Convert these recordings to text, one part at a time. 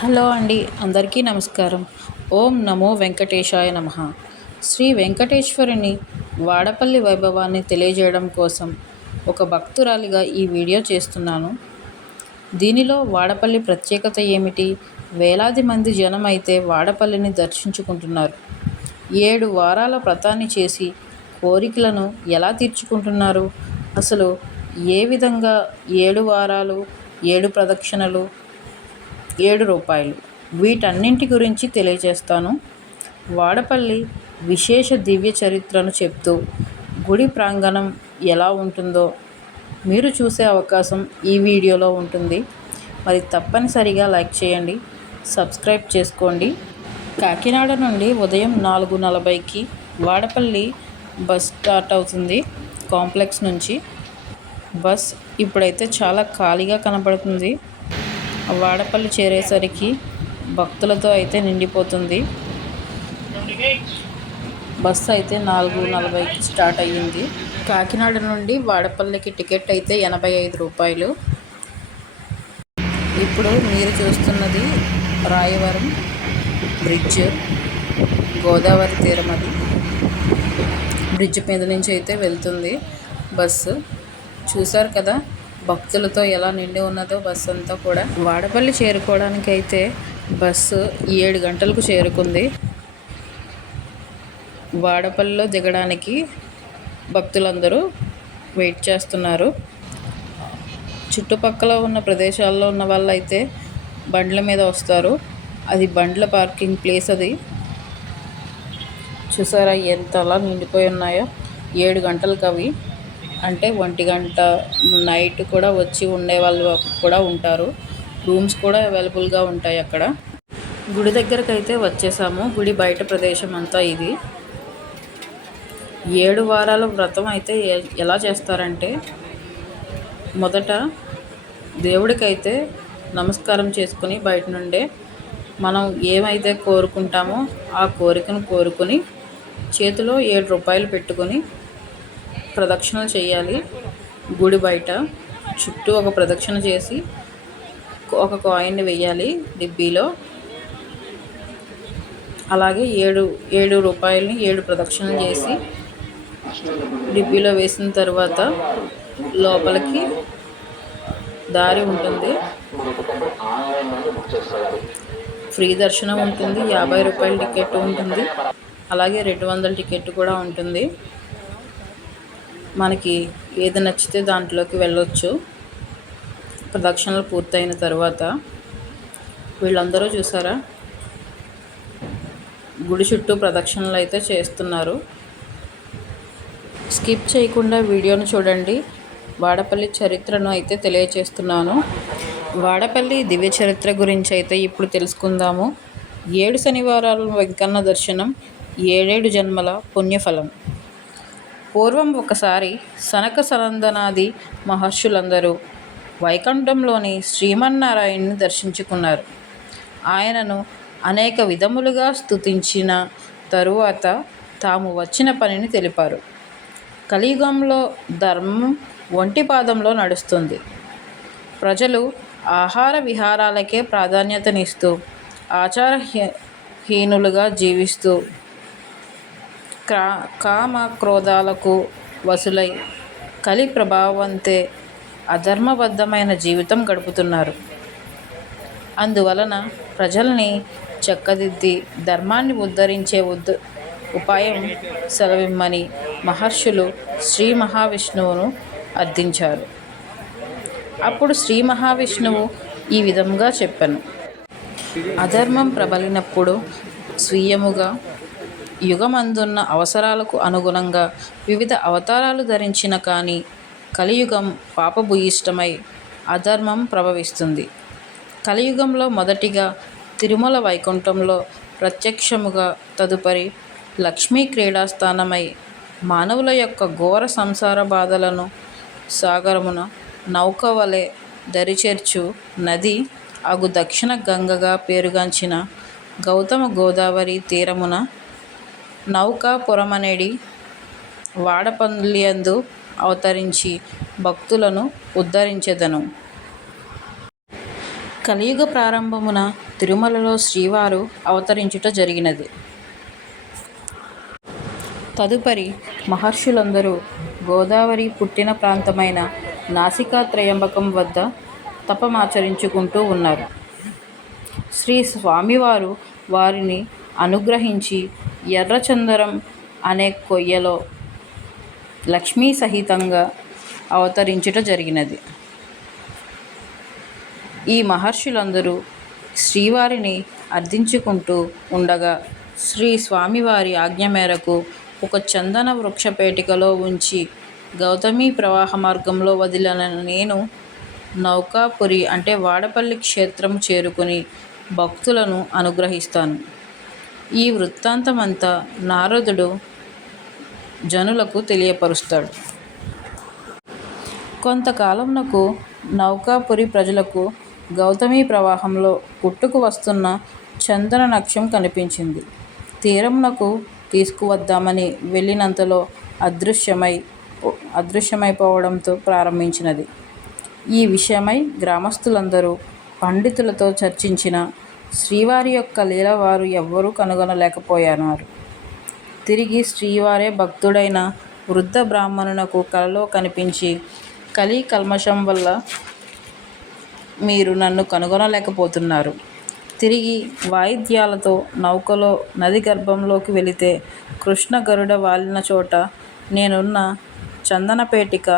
Hello అండి అందరికీ నమస్కారం. ఓం నమో వెంకటేశాయ నమ. శ్రీ వెంకటేశ్వరుని వాడపల్లి వైభవాన్ని తెలియజేయడం కోసం ఒక భక్తురాలిగా ఈ వీడియో చేస్తున్నాను. దీనిలో వాడపల్లి ప్రత్యేకత ఏమిటి? వేలాది మంది జనం అయితే వాడపల్లిని దర్శించుకుంటున్నారు. ఏడు వారాల వ్రతాన్ని చేసి కోరికలను ఎలా తీర్చుకుంటున్నారు? అసలు ఏ విధంగా ఏడు వారాలు ఏడు ప్రదక్షిణలు ఏడు రూపాయలు. వీటన్నింటి గురించి తెలియజేస్తాను. వాడపల్లి విశేష దివ్య చరిత్రను చెప్తూ గుడి ప్రాంగణం ఎలా ఉంటుందో మీరు చూసే అవకాశం ఈ వీడియోలో ఉంటుంది. మరి తప్పనిసరిగా లైక్ చేయండి సబ్స్క్రైబ్ చేసుకోండి. కాకినాడ నుండి ఉదయం నాలుగు నలభైకి వాడపల్లి బస్ స్టార్ట్ అవుతుంది కాంప్లెక్స్ నుంచి. బస్ ఇప్పుడైతే చాలా ఖాళీగా కనపడుతుంది వాడపల్లి చేరేసరికి భక్తులతో అయితే నిండిపోతుంది. బస్సు అయితే నాలుగు నలభైకి స్టార్ట్ అయ్యింది. కాకినాడ నుండి వాడపల్లికి టికెట్ అయితే ఎనభై ఐదు రూపాయలు. ఇప్పుడు మీరు చూస్తున్నది రాయవరం బ్రిడ్జ్ గోదావరి తీరం అది బ్రిడ్జ్ మీద నుంచి అయితే వెళ్తుంది బస్సు. చూసారు కదా భక్తులతో ఎలా నిండి ఉన్నదో బస్సు అంతా కూడా. వాడపల్లి చేరుకోవడానికి అయితే బస్సు ఏడు గంటలకు చేరుకుంది. వాడపల్లిలో దిగడానికి భక్తులందరూ వెయిట్ చేస్తున్నారు. చుట్టుపక్కల ఉన్న ప్రదేశాల్లో ఉన్న వాళ్ళు అయితే బండ్ల మీద వస్తారు. అది బండ్ల పార్కింగ్ ప్లేస్ అది. చూసారా ఎంత అలా నిండిపోయి ఉన్నాయో. ఏడు గంటలకు అవి అంటే ఒంటి గంట నైట్ కూడా వచ్చి ఉండే వాళ్ళు కూడా ఉంటారు. రూమ్స్ కూడా అవైలబుల్గా ఉంటాయి అక్కడ. గుడి దగ్గరకు అయితే వచ్చేసాము. గుడి బయట ప్రదేశం అంతా ఇది. ఏడు వారాల వ్రతం అయితే ఎలా చేస్తారంటే మొదట దేవుడికైతే నమస్కారం చేసుకుని బయట నుండే మనం ఏమైతే కోరుకుంటామో ఆ కోరికను కోరుకుని చేతిలో ఏడు రూపాయలు పెట్టుకొని ప్రదక్షిణ చేయాలి. గుడి బయట చుట్టూ ఒక ప్రదక్షిణ చేసి ఒక కాయిన్ వెయ్యాలి డిబ్బీలో. అలాగే ఏడు ఏడు రూపాయలని ఏడు ప్రదక్షిణలు చేసి డిబ్బీలో వేసిన తర్వాత లోపలికి దారి ఉంటుంది. ఫ్రీ దర్శనం ఉంటుంది. యాభై రూపాయల టికెట్ ఉంటుంది. అలాగే రెండు వందల టికెట్ కూడా ఉంటుంది. మనకి ఏది నచ్చితే దాంట్లోకి వెళ్ళొచ్చు. ప్రదక్షిణలు పూర్తయిన తర్వాత వీళ్ళందరూ చూసారా? గుడి చుట్టూ ప్రదక్షిణలు అయితే చేస్తున్నారు. స్కిప్ చేయకుండా వీడియోను చూడండి. వాడపల్లి చరిత్రను అయితే తెలియచేస్తున్నాను. వాడపల్లి దివ్య చరిత్ర గురించి అయితే ఇప్పుడు తెలుసుకుందాము. ఏడు శనివారాలు వెంకన్న దర్శనం ఏడేడు జన్మల పుణ్యఫలం. పూర్వం ఒకసారి సనక సనందనాది మహర్షులందరూ వైకుంఠంలోని శ్రీమన్నారాయణ్ణి దర్శించుకున్నారు. ఆయనను అనేక విధములుగా స్తుతించిన తరువాత తాము వచ్చిన పనిని తెలిపారు. కలియుగంలో ధర్మం ఒంటి పాదంలో నడుస్తుంది. ప్రజలు ఆహార విహారాలకే ప్రాధాన్యతనిస్తూ ఆచారహీనులుగా జీవిస్తూ క్రా కామ క్రోధాలకు వసులై కలి ప్రభావంతే అధర్మబద్ధమైన జీవితం గడుపుతున్నారు. అందువలన ప్రజల్ని చక్కదిద్ది ధర్మాన్ని ఉద్ధరించే ఉద్ ఉపాయం సెలవిమ్మని మహర్షులు శ్రీ మహావిష్ణువును అర్థించారు. అప్పుడు శ్రీ మహావిష్ణువు ఈ విధంగా చెప్పాను. అధర్మం ప్రబలినప్పుడు స్వీయముగా యుగమందున్న అవసరాలకు అనుగుణంగా వివిధ అవతారాలు ధరించిన కానీ కలియుగం పాపభూయిష్టమై అధర్మం ప్రభవిస్తుంది. కలియుగంలో మొదటిగా తిరుమల వైకుంఠంలో ప్రత్యక్షముగా తదుపరి లక్ష్మీ క్రీడాస్థానమై మానవుల యొక్క ఘోర సంసార బాధలను సాగరమున నౌక వలె దరిచేర్చు నది అగు దక్షిణ గంగగా పేరుగాంచిన గౌతమ గోదావరి తీరమున నౌకాపురమనేడి వాడపల్లియందు అవతరించి భక్తులను ఉద్ధరించెదను కలియుగ ప్రారంభమున తిరుమలలో శ్రీవారు అవతరించుట జరిగినది. తదుపరి మహర్షులందరూ గోదావరి పుట్టిన ప్రాంతమైన నాసికా త్రయంబకం వద్ద తపమాచరించుకుంటూ ఉన్నారు. శ్రీ స్వామివారు వారిని అనుగ్రహించి ఎర్రచందరం అనే కొయ్యలో లక్ష్మీ సహితంగా అవతరించుట జరిగినది. ఈ మహర్షులందరూ శ్రీవారిని అర్ధించుకుంటూ ఉండగా శ్రీ స్వామివారి ఆజ్ఞ మేరకు ఒక చందన వృక్షపేటికలో ఉంచి గౌతమి ప్రవాహ మార్గంలో వదిలిన నేను నౌకాపురి అంటే వాడపల్లి క్షేత్రం చేరుకుని భక్తులను అనుగ్రహిస్తాను. ఈ వృత్తాంతమంతా నారదుడు జనులకు తెలియపరుస్తాడు. కొంతకాలంనకు నౌకాపురి ప్రజలకు గౌతమి ప్రవాహంలో పుట్టుకు వస్తున్న చందన నక్షం కనిపించింది. తీరంనకు తీసుకువద్దామని వెళ్ళినంతలో అదృశ్యమై అదృశ్యమైపోవడంతో ప్రారంభించినది. ఈ విషయమై గ్రామస్తులందరూ పండితులతో చర్చించిన శ్రీవారి యొక్క లీల వారు ఎవ్వరూ కనుగొనలేకపోయారు తిరిగి శ్రీవారే భక్తుడైన వృద్ధ బ్రాహ్మణునకు కలలో కనిపించి కలీ కల్మషం వల్ల మీరు నన్ను కనుగొనలేకపోతున్నారు. తిరిగి వాయిద్యాలతో నౌకలో నది గర్భంలోకి వెళితే కృష్ణ గరుడ వాలిన చోట నేనున్న చందనపేటిక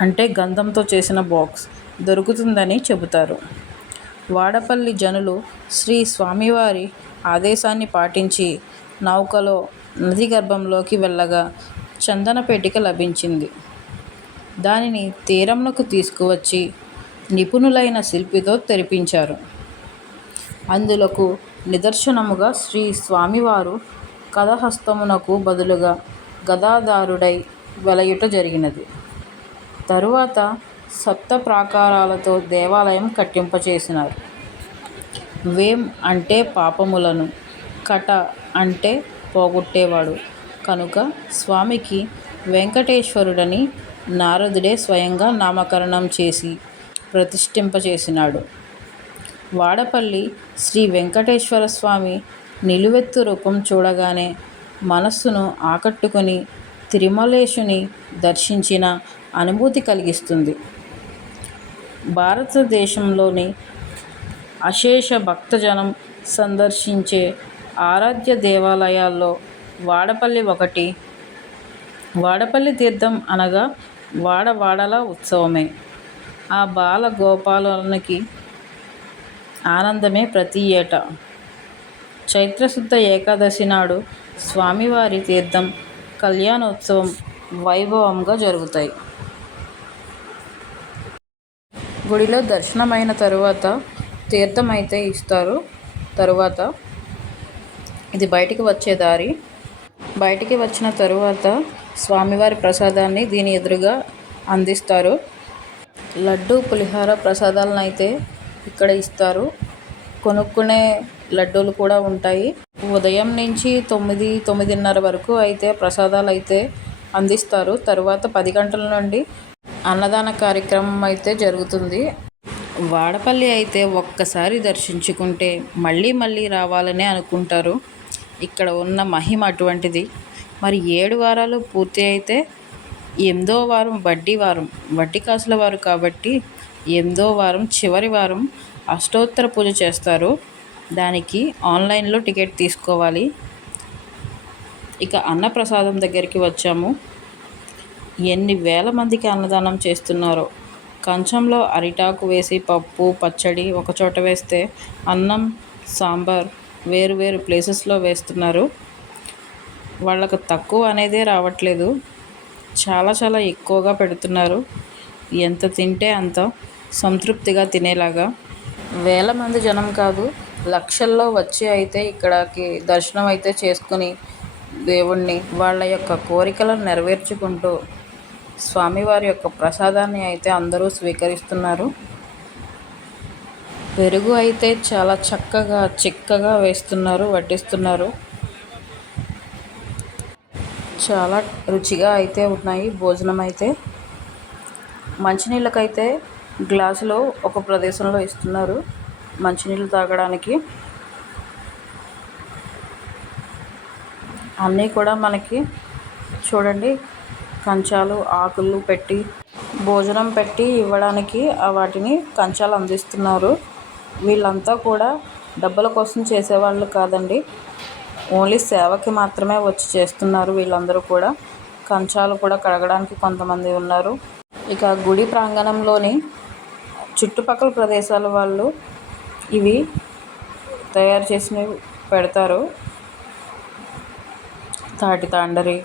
అంటే గంధంతో చేసిన బాక్స్ దొరుకుతుందని చెబుతారు. వాడపల్లి జనులు శ్రీ స్వామివారి ఆదేశాన్ని పాటించి నౌకలో నది గర్భంలోకి వెళ్ళగా చందన పేటిక లభించింది. దానిని తీరమునకు తీసుకువచ్చి నిపుణులైన శిల్పితో తెరిపించారు. అందులకు నిదర్శనముగా శ్రీ స్వామివారు కథహస్తమునకు బదులుగా గదాదారుడై వెలయుట జరిగినది. తరువాత సప్తప్రాకారాలతో దేవాలయం కట్టింపచేసినారు. వేం అంటే పాపములను, కట అంటే పోగొట్టేవాడు కనుక స్వామికి వెంకటేశ్వరుడని నారదుడే స్వయంగా నామకరణం చేసి ప్రతిష్ఠింపచేసినాడు. వాడపల్లి శ్రీ వెంకటేశ్వర స్వామి నిలువెత్తు రూపం చూడగానే మనస్సును ఆకట్టుకుని తిరుమలేశుని దర్శించిన అనుభూతి కలిగిస్తుంది. భారతదేశంలోని అశేష భక్తజనం సందర్శించే ఆరాధ్య దేవాలయాల్లో వాడపల్లి ఒకటి. వాడపల్లి తీర్థం అనగా వాడవాడల ఉత్సవమే. ఆ బాల గోపాలనికి ఆనందమే ప్రతి ఏటా. చైత్రశుద్ధ ఏకాదశి నాడు స్వామివారి తీర్థం కళ్యాణోత్సవం వైభవంగా జరుగుతాయి. గుడిలో దర్శనమైన తరువాత తీర్థం అయితే ఇస్తారు. తరువాత ఇది బయటికి వచ్చే దారి. బయటికి వచ్చిన తరువాత స్వామివారి ప్రసాదాన్ని దీని ఎదురుగా అందిస్తారు. లడ్డూ పులిహోర అయితే ఇక్కడ ఇస్తారు. కొనుక్కునే లడ్డూలు కూడా ఉంటాయి. ఉదయం నుంచి తొమ్మిది తొమ్మిదిన్నర వరకు అయితే ప్రసాదాలు అయితే అందిస్తారు. తరువాత పది గంటల నుండి అన్నదాన కార్యక్రమం అయితే జరుగుతుంది. వాడపల్లి అయితే ఒక్కసారి దర్శించుకుంటే మళ్ళీ మళ్ళీ రావాలనే అనుకుంటారు. ఇక్కడ ఉన్న మహిమ అటువంటిది. మరి ఏడు వారాలు పూర్తి అయితే ఎనిమిదో వారం వడ్డీ వారం. వడ్డీ కాసుల వారు కాబట్టి ఎనిమిదో వారం చివరి వారం అష్టోత్తర పూజ చేస్తారు. దానికి ఆన్లైన్లో టికెట్ తీసుకోవాలి. ఇక అన్నప్రసాదం దగ్గరికి వచ్చాము. ఎన్ని వేల మందికి అన్నదానం చేస్తున్నారో. కంచంలో అరిటాకు వేసి పప్పు, పచ్చడి ఒకచోట వేస్తే అన్నం, సాంబార్ వేరు వేరు ప్లేసెస్లో వేస్తున్నారు. వాళ్ళకు తక్కువ అనేదే రావట్లేదు. చాలా చాలా ఎక్కువగా పెడుతున్నారు. ఎంత తింటే అంత సంతృప్తిగా తినేలాగా. వేల మంది జనం కాదు లక్షల్లో వచ్చి అయితే ఇక్కడకి దర్శనం అయితే చేసుకుని దేవుణ్ణి వాళ్ళ యొక్క కోరికలను నెరవేర్చుకుంటూ స్వామివారి యొక్క ప్రసాదాన్ని అయితే అందరూ స్వీకరిస్తున్నారు. పెరుగు అయితే చాలా చక్కగా చిక్కగా వేస్తున్నారు వడ్డిస్తున్నారు. చాలా రుచిగా అయితే ఉన్నాయి భోజనం అయితే. మంచినీళ్ళకైతే గ్లాసులో ఒక ప్రదేశంలో ఇస్తున్నారు మంచినీళ్ళు తాగడానికి అన్నీ కూడా మనకి చూడండి కంచాలు ఆకులు పెట్టి భోజనం పెట్టి ఇవ్వడానికి వాటిని కంచాలు అందిస్తున్నారు. వీళ్ళంతా కూడా డబ్బుల కోసం చేసేవాళ్ళు కాదండి. ఓన్లీ సేవకి మాత్రమే వచ్చి చేస్తున్నారు వీళ్ళందరూ కూడా. కంచాలు కూడా కడగడానికి కొంతమంది ఉన్నారు. ఇక గుడి ప్రాంగణంలోని చుట్టుపక్కల ప్రదేశాల వాళ్ళు ఇవి తయారు చేసినవి పెడతారు. తాటి తాండరి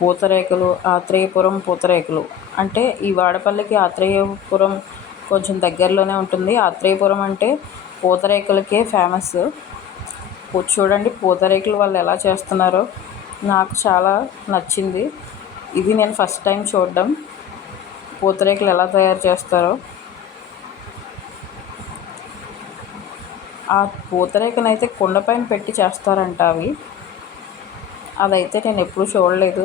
పూతరేకులు ఆత్రేయపురం పూతరేకులు. అంటే ఈ వాడపల్లికి ఆత్రేయపురం కొంచెం దగ్గరలోనే ఉంటుంది. ఆత్రేయపురం అంటే పూతరేకులకే ఫేమస్ చూడండి పూతరేకులు వాళ్ళు ఎలా చేస్తున్నారో. నాకు చాలా నచ్చింది. ఇది నేను ఫస్ట్ టైం చూడడం. పూతరేకులు ఎలా తయారు చేస్తారో. ఆ పూతరేకునైతే కుండపైన పెట్టి చేస్తారంట అవి. అదైతే నేను ఎప్పుడూ చూడలేదు.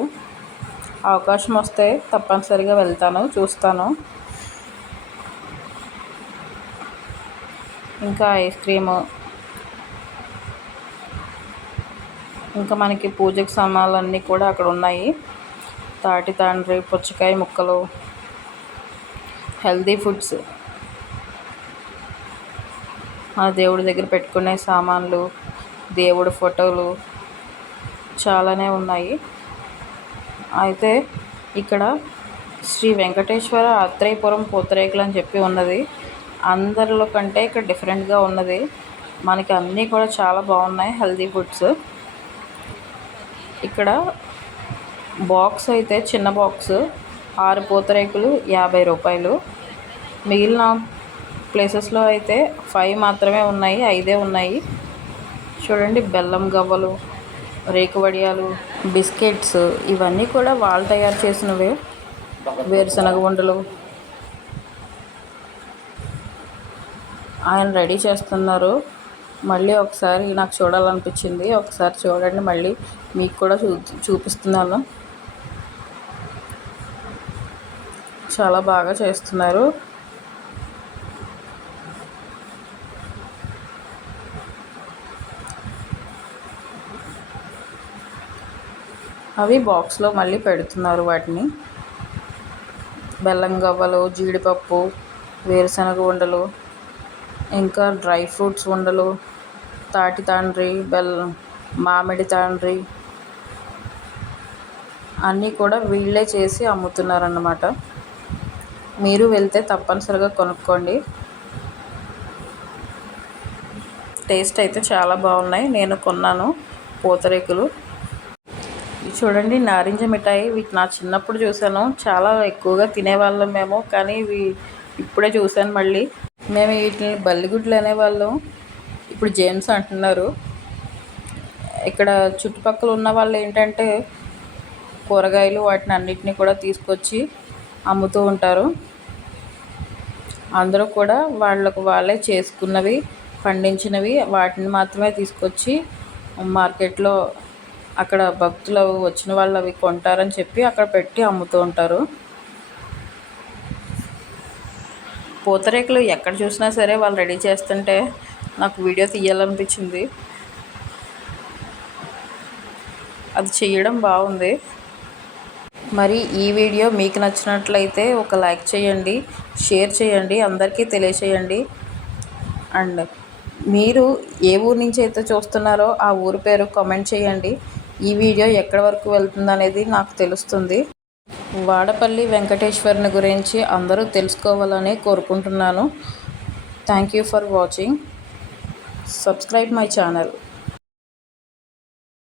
అవకాశం వస్తే తప్పనిసరిగా వెళ్తాను చూస్తాను. ఇంకా ఐస్ క్రీము. ఇంకా మనకి పూజకు సామాన్లు అన్నీ కూడా అక్కడ ఉన్నాయి. తాటి తాండ్రి పుచ్చకాయ ముక్కలు హెల్దీ ఫుడ్స్. మన దేవుడి దగ్గర పెట్టుకునే సామాన్లు దేవుడి ఫోటోలు చాలానే ఉన్నాయి. అయితే ఇక్కడ శ్రీ వెంకటేశ్వర ఆత్రేయపురం పూతరేకులు అని చెప్పి ఉన్నది. అందరిలో కంటే ఇక్కడ డిఫరెంట్గా ఉన్నది. మనకి అన్నీ కూడా చాలా బాగున్నాయి హెల్దీ ఫుడ్స్ ఇక్కడ బాక్స్ అయితే చిన్న బాక్స్ ఆరు పూతరేకులు యాభై రూపాయలు. మిగిలిన ప్లేసెస్లో అయితే ఫైవ్ మాత్రమే ఉన్నాయి ఐదే ఉన్నాయి. చూడండి బెల్లం గవ్వలు రేకు వడియాలు బిస్కెట్స్ ఇవన్నీ కూడా వాళ్ళు తయారు చేసినవే. వేరుశనగ ఉండలు ఆయన రెడీ చేస్తున్నారు. మళ్ళీ ఒకసారి నాకు చూడాలనిపించింది. ఒకసారి చూడండి మళ్ళీ మీకు కూడా చూ చూపిస్తున్నాను. చాలా బాగా చేస్తున్నారు. అవి బాక్స్లో మళ్ళీ పెడుతున్నారు వాటిని. బెల్లం గవ్వలు జీడిపప్పు వేరుశనగ ఉండలు ఇంకా డ్రై ఫ్రూట్స్ ఉండలు తాటి తాండ్రి బెల్లం మామిడి తాండ్రి అన్నీ కూడా వీళ్ళే చేసి అమ్ముతున్నారన్నమాట. మీరు వెళ్తే తప్పనిసరిగా కొనుక్కోండి. టేస్ట్ అయితే చాలా బాగున్నాయి. నేను కొన్నాను. పూతరేకులు. చూడండి నారింజ మిఠాయి. వీటి నా చిన్నప్పుడు చూశాను. చాలా ఎక్కువగా తినేవాళ్ళం మేము కానీ ఇవి ఇప్పుడే చూశాను మళ్ళీ. మేము వీటిని బల్లిగుడ్లు అనేవాళ్ళం. ఇప్పుడు జేమ్స్ అంటున్నారు. ఇక్కడ చుట్టుపక్కల ఉన్న వాళ్ళు ఏంటంటే కూరగాయలు వాటిని అన్నిటిని కూడా తీసుకొచ్చి అమ్ముతూ ఉంటారు. అందరూ కూడా వాళ్ళకు వాళ్ళే చేసుకున్నవి పండించినవి వాటిని మాత్రమే తీసుకొచ్చి మార్కెట్లో అక్కడ భక్తులు వచ్చిన వాళ్ళు అవి కొంటారని చెప్పి అక్కడ పెట్టి అమ్ముతూ ఉంటారు. పూతరేకులు ఎక్కడ చూసినా సరే వాళ్ళు రెడీ చేస్తుంటే నాకు వీడియో తీయాలనిపించింది. అది చేయడం బాగుంది. మరి ఈ వీడియో మీకు నచ్చినట్లయితే ఒక లైక్ చేయండి షేర్ చేయండి అందరికీ తెలియచేయండి. అండ్ మీరు ఏ ఊరు నుంచి అయితే చూస్తున్నారో ఆ ఊరి పేరు కామెంట్ చేయండి. ఈ వీడియో ఎక్కడి వరకు వెళ్తుంది అనేది నాకు తెలుస్తుంది. వాడపల్లి వెంకటేశ్వరుని గురించి అందరూ తెలుసుకోవాలని కోరుకుంటున్నాను. Thank you for watching subscribe my channel